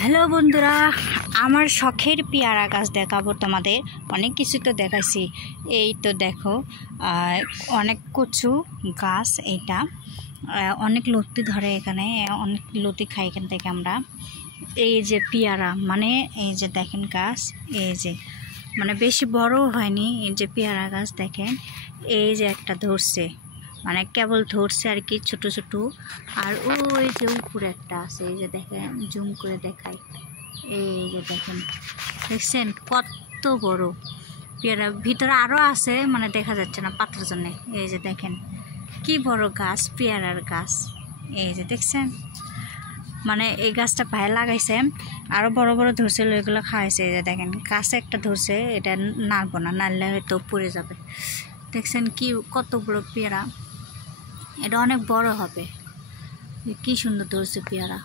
Hello বন্ধুরা, আমার শখের পেয়ারা গাছ দেখাবো তোমাদের। অনেক কিছু তো দেখাইছি, এই তো দেখো অনেক কচু গাছ। এটা অনেক লতি ধরে, এখানে অনেক লতি খাই এখান থেকে আমরা। এই যে পেয়ারা, মানে এই যে দেখেন গাছ, এই যে মানে বেশি বড় হয়নি। এই যে পেয়ারা গাছ দেখেন, এই যে একটা ধরছে, মানে কেবল ধরছে আর কি, ছোট ছোট। আর ওই যে উপরে একটা আছে, এই যে দেখেন, জুম করে দেখাই, এই যে দেখেন, দেখছেন কত বড় পেয়ারা। ভিতরে আরও আছে, মানে দেখা যাচ্ছে না পাতার জন্য। এই যে দেখেন কি বড় গাছ, পেয়ারার গাছ। এই যে দেখছেন, মানে এই গাছটা ভাই লাগাইছে, আরও বড় বড় ধরছিল, এগুলো খাওয়াইছে। এই যে দেখেন গাছে একটা ধরছে, এটা নাড়বো না, নাড়লে হয়তো পড়ে যাবে। দেখছেন কি কত বড় পেয়ারা, এটা অনেক বড় হবে। কি সুন্দর ধরছে পেয়ারা।